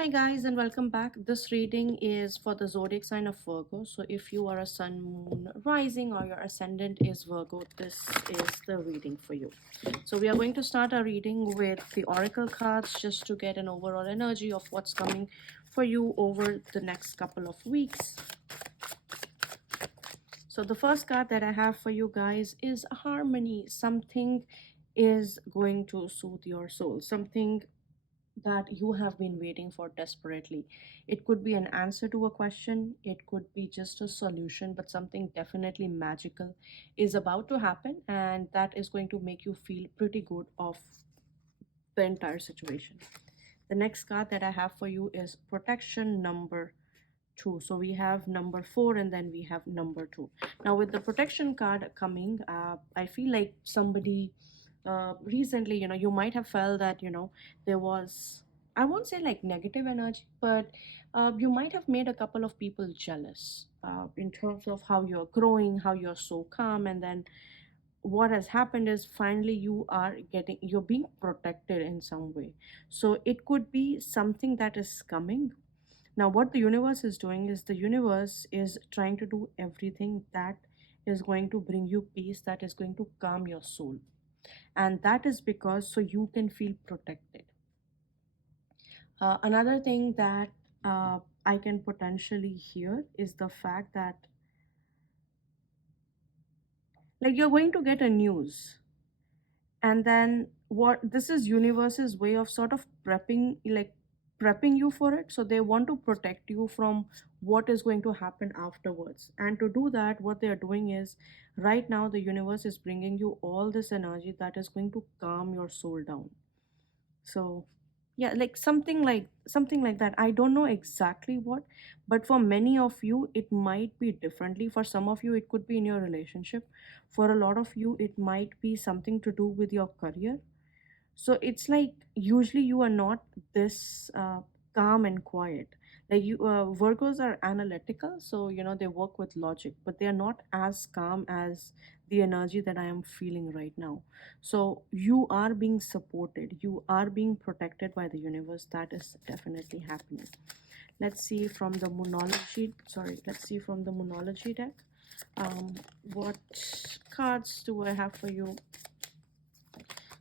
Hi guys and welcome back. This reading is for the zodiac sign of Virgo. So if you are a sun, moon, rising or your ascendant is Virgo, this is the reading for you. So we are going to start our reading with the oracle cards just to get an overall energy of what's coming for you over the next couple of weeks. So the first card that I have for you guys is harmony. Something is going to soothe your soul. Something that you have been waiting for desperately. It could be an answer to a question, it could be just a solution, but something definitely magical is about to happen, and that is going to make you feel pretty good of the entire situation. The next card that I have for you is protection number 2. So we have number 4 and then we have number 2. Now with the protection card coming, I feel like somebody recently, you might have felt that, there was, I won't say like negative energy, but you might have made a couple of people jealous in terms of how you're growing, how you're so calm, and then what has happened is finally you're being protected in some way. So it could be something that is coming. Now what the universe is doing is the universe is trying to do everything that is going to bring you peace, that is going to calm your soul, and that is because so you can feel protected. Another thing that I can potentially hear is the fact that like you're going to get a news, and then what this is universe's way of sort of prepping you for it. So they want to protect you from what is going to happen afterwards, and to do that what they are doing is right now the universe is bringing you all this energy that is going to calm your soul down. So yeah, like something like that. I don't know exactly what, but for many of you it might be differently. For some of you it could be in your relationship. For a lot of you it might be something to do with your career. So it's like usually you are not this calm and quiet. Like you Virgos are analytical, so they work with logic, but they are not as calm as the energy that I am feeling right now. So you are being supported, you are being protected by the universe. That is definitely happening. Let's see from the monology deck. What cards do I have for you?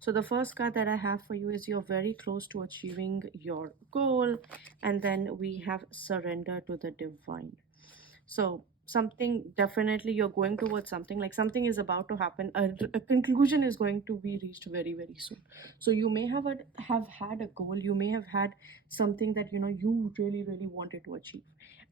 So the first card that I have for you is you're very close to achieving your goal, and then we have surrender to the divine. So something, definitely you're going towards something, like something is about to happen. A conclusion is going to be reached very very soon. So you may have had a goal, you may have had something that you really really wanted to achieve,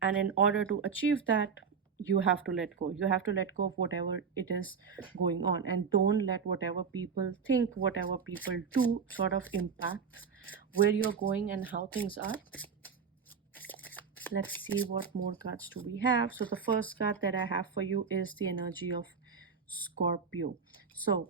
and in order to achieve that you have to let go. You have to let go of whatever it is going on, and don't let whatever people think, whatever people do sort of impact where you're going and how things are. Let's see what more cards do we have. So the first card that I have for you is the energy of Scorpio. So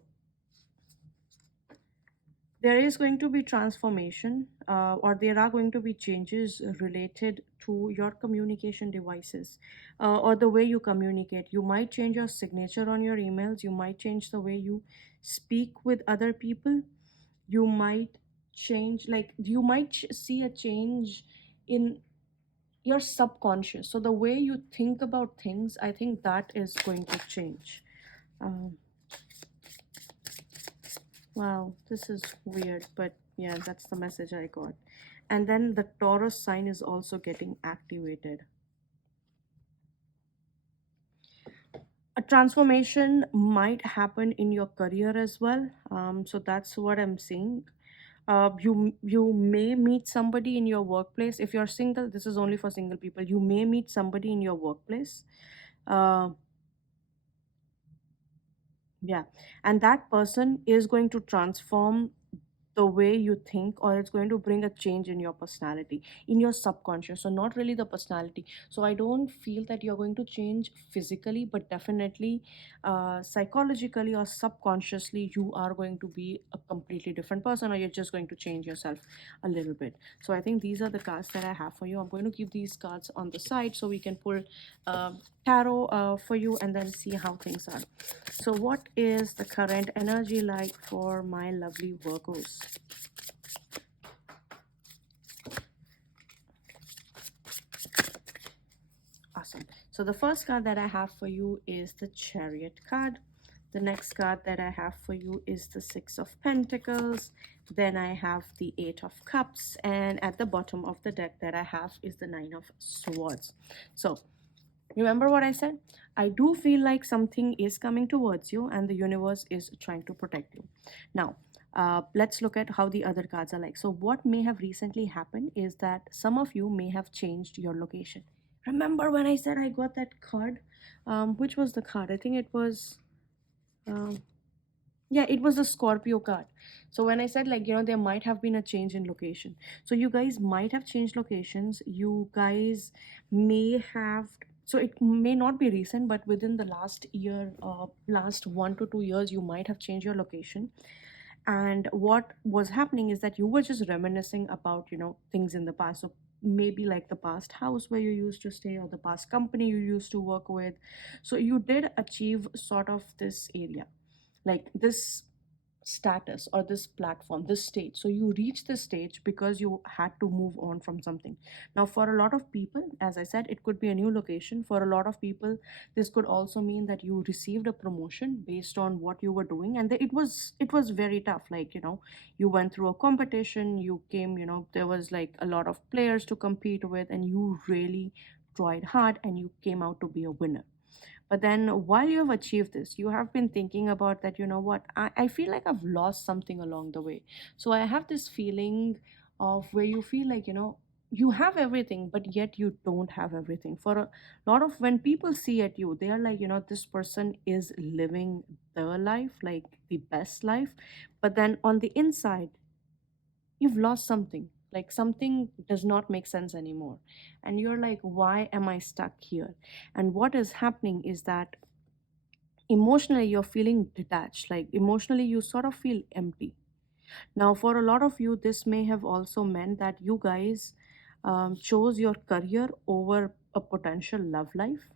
there is going to be transformation, or there are going to be changes related to your communication devices, or the way you communicate. You might change your signature on your emails, you might change the way you speak with other people, you might you might see a change in your subconscious. So the way you think about things, I think that is going to change. um, wow, this is weird, but yeah, that's the message I got. And then the Taurus sign is also getting activated. A transformation might happen in your career as well. So that's what I'm seeing. You may meet somebody in your workplace. If you're single, this is only for single people. You may meet somebody in your workplace. uh, yeah, and that person is going to transform the way you think, or it's going to bring a change in your personality, in your subconscious. So not really the personality. So I don't feel that you're going to change physically, but definitely psychologically or subconsciously you are going to be a completely different person, or you're just going to change yourself a little bit. So I think these are the cards that I have for you. I'm going to keep these cards on the side so we can pull tarot for you and then see how things are. So what is the current energy like for my lovely Virgos? So the first card that I have for you is the Chariot card. The next card that I have for you is the Six of Pentacles. Then I have the Eight of Cups. And at the bottom of the deck that I have is the Nine of Swords. So remember what I said? I do feel like something is coming towards you and the universe is trying to protect you. Now, let's look at how the other cards are like. So, what may have recently happened is that some of you may have changed your location. Remember when I said I got that card? Which was the card? I think it was. Um, yeah, it was the Scorpio card. So when I said, like, there might have been a change in location, so you guys might have changed locations. You guys may have, so it may not be recent, but within the last year, last 1 to 2 years, you might have changed your location. And what was happening is that you were just reminiscing about, things in the past. So maybe like the past house where you used to stay or the past company you used to work with. So you did achieve sort of this area, like this status or this platform, this stage. So you reach this stage because you had to move on from something. Now, for a lot of people, as I said, it could be a new location. For a lot of people, this could also mean that you received a promotion based on what you were doing, and it was very tough. Like, you went through a competition, you came, there was like a lot of players to compete with, and you really tried hard and you came out to be a winner. But then while you have achieved this, you have been thinking about that, what, I feel like I've lost something along the way. So I have this feeling of where you feel like, you have everything, but yet you don't have everything. For a lot of when people see at you, they are like, this person is living their life, like the best life. But then on the inside, you've lost something, like something does not make sense anymore, and you're like, why am I stuck here? And what is happening is that emotionally you're feeling detached, like emotionally you sort of feel empty. Now, for a lot of you, this may have also meant that you guys chose your career over a potential love life.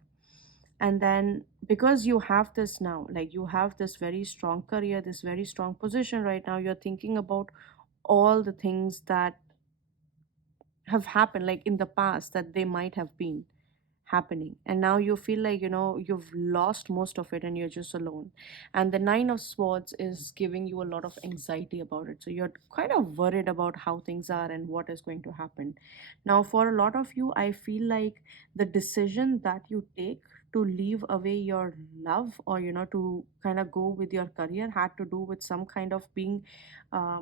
And then because you have this now, like you have this very strong career, this very strong position right now, you're thinking about all the things that have happened, like in the past, that they might have been happening, and now you feel like, you've lost most of it and you're just alone. And the Nine of Swords is giving you a lot of anxiety about it, so you're kind of worried about how things are and what is going to happen. Now, for a lot of you, I feel like the decision that you take to leave away your love, or to kind of go with your career, had to do with some kind of being uh,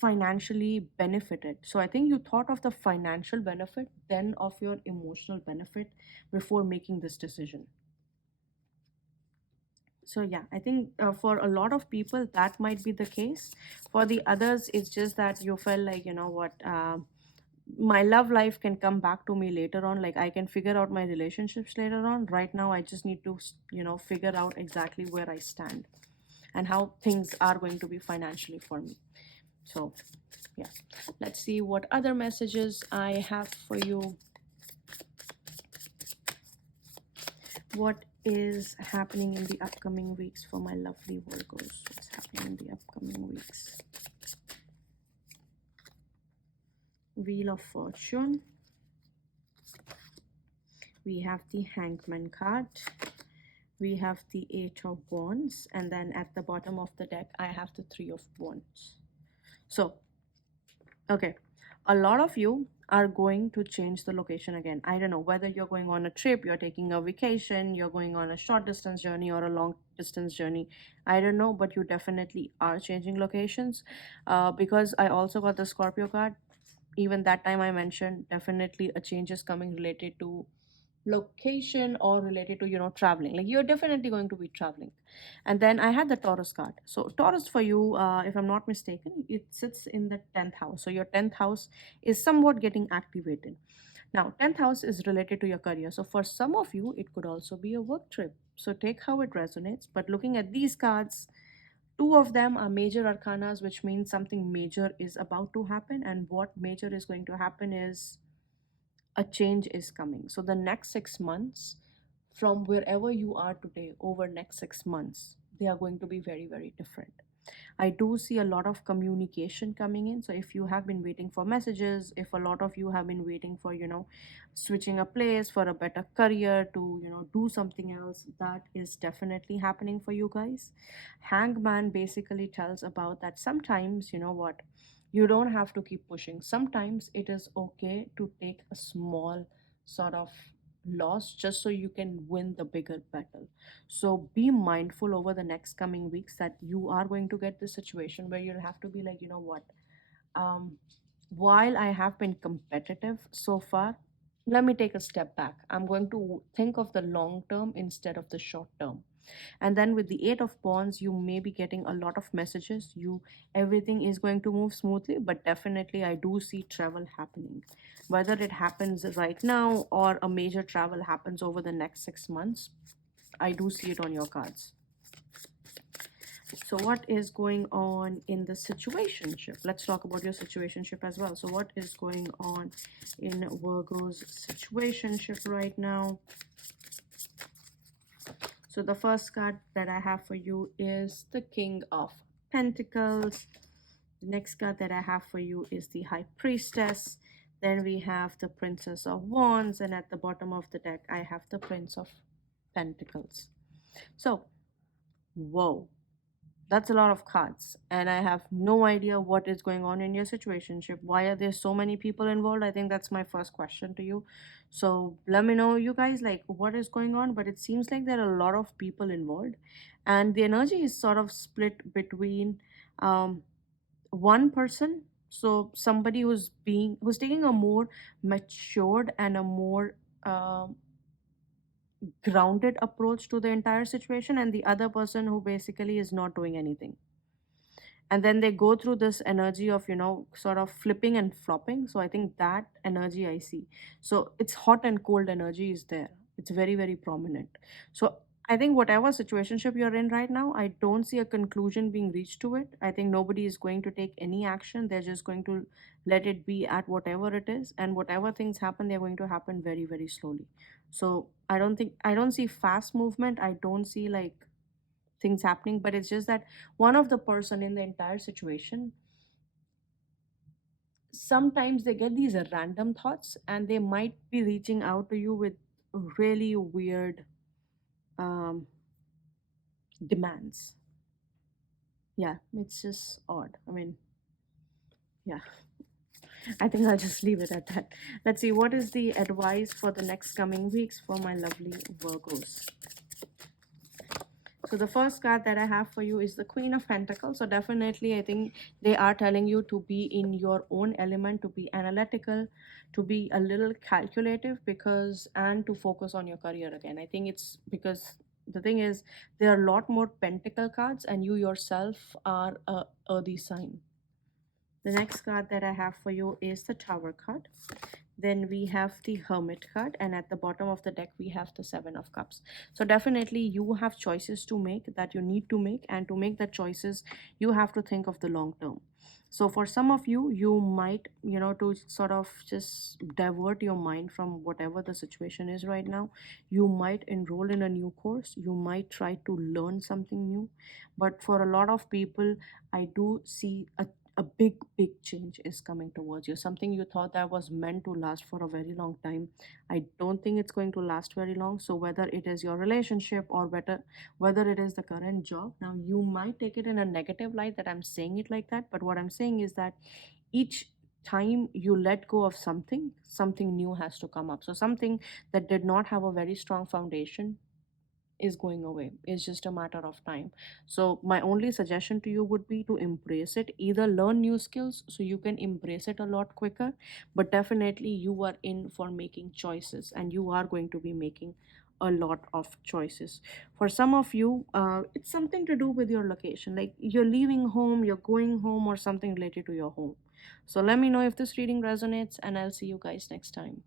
financially benefited. So I think you thought of the financial benefit, then of your emotional benefit before making this decision. So yeah, I think for a lot of people that might be the case. For the others, it's just that you felt like, what, my love life can come back to me later on. Like I can figure out my relationships later on. Right now, I just need to, figure out exactly where I stand and how things are going to be financially for me. So yeah, let's see what other messages I have for you. What is happening in the upcoming weeks for my lovely Virgos? What's happening in the upcoming weeks? Wheel of Fortune. We have the Hangman card. We have the Eight of Wands. And then at the bottom of the deck, I have the Three of Wands. So, okay, a lot of you are going to change the location again. I don't know whether you're going on a trip, you're taking a vacation, you're going on a short distance journey or a long distance journey. I don't know, but you definitely are changing locations. Because I also got the Scorpio card. Even that time I mentioned definitely a change is coming related to location or related to, traveling. Like you're definitely going to be traveling. And then I had the Taurus card. So Taurus for you, if I'm not mistaken, it sits in the 10th house. So your 10th house is somewhat getting activated. Now 10th house is related to your career, so for some of you it could also be a work trip. So take how it resonates. But looking at these cards, two of them are major arcanas, which means something major is about to happen. And what major is going to happen is a change is coming. So the next 6 months, from wherever you are today, over next 6 months, they are going to be very, very different. I do see a lot of communication coming in. So if you have been waiting for messages, if a lot of you have been waiting for, switching a place for a better career to, do something else, that is definitely happening for you guys. Hangman basically tells about that sometimes, you know what, you don't have to keep pushing. Sometimes it is okay to take a small sort of loss just so you can win the bigger battle. So be mindful over the next coming weeks that you are going to get this situation where you'll have to be like, you know what, um, while I have been competitive so far, let me take a step back. I'm going to think of the long term instead of the short term. And then with the 8 of Wands, you may be getting a lot of messages. Everything is going to move smoothly, but definitely I do see travel happening. Whether it happens right now or a major travel happens over the next 6 months, I do see it on your cards. So what is going on in the situationship? Let's talk about your situationship as well. So what is going on in Virgo's situationship right now? So the first card that I have for you is the King of Pentacles. The next card that I have for you is the High Priestess. Then we have the Princess of Wands, and at the bottom of the deck I have the Prince of Pentacles. So, whoa, that's a lot of cards, and I have no idea what is going on in your situationship. Why are there so many people involved? I think that's my first question to you. So let me know, you guys, like what is going on. But it seems like there are a lot of people involved, and the energy is sort of split between one person. So somebody who's taking a more matured and a more grounded approach to the entire situation, and the other person who basically is not doing anything. And then they go through this energy of, sort of flipping and flopping. So I think that energy I see. So it's hot and cold energy is there. It's very, very prominent. So I think whatever situationship you're in right now, I don't see a conclusion being reached to it. I think nobody is going to take any action. They're just going to let it be at whatever it is, and whatever things happen, they're going to happen very, very slowly. So I don't see fast movement. I don't see like things happening, but it's just that one of the person in the entire situation, sometimes they get these random thoughts and they might be reaching out to you with really weird um, demands. Yeah, it's just odd. I mean, yeah, I think I'll just leave it at that. Let's see, what is the advice for the next coming weeks for my lovely Virgos? So the first card that I have for you is the Queen of Pentacles. So definitely, I think they are telling you to be in your own element, to be analytical, to be a little calculative, and to focus on your career again. I think it's because the thing is, there are a lot more Pentacle cards, and you yourself are a earthy sign. The next card that I have for you is the Tower card. Then we have the Hermit card, and at the bottom of the deck we have the Seven of Cups. So definitely you have choices to make, that you need to make, and to make the choices you have to think of the long term. So for some of you, you might, to sort of just divert your mind from whatever the situation is right now, you might enroll in a new course, you might try to learn something new. But for a lot of people, I do see a big change is coming towards you. Something you thought that was meant to last for a very long time, I don't think it's going to last very long. So whether it is your relationship or whether it is the current job, now you might take it in a negative light that I'm saying it like that, but what I'm saying is that each time you let go of something, something new has to come up. So something that did not have a very strong foundation is going away. It's just a matter of time. So my only suggestion to you would be to embrace it. Either learn new skills so you can embrace it a lot quicker, but definitely you are in for making choices, and you are going to be making a lot of choices. For some of you, it's something to do with your location, like you're leaving home, you're going home, or something related to your home. So let me know if this reading resonates, and I'll see you guys next time.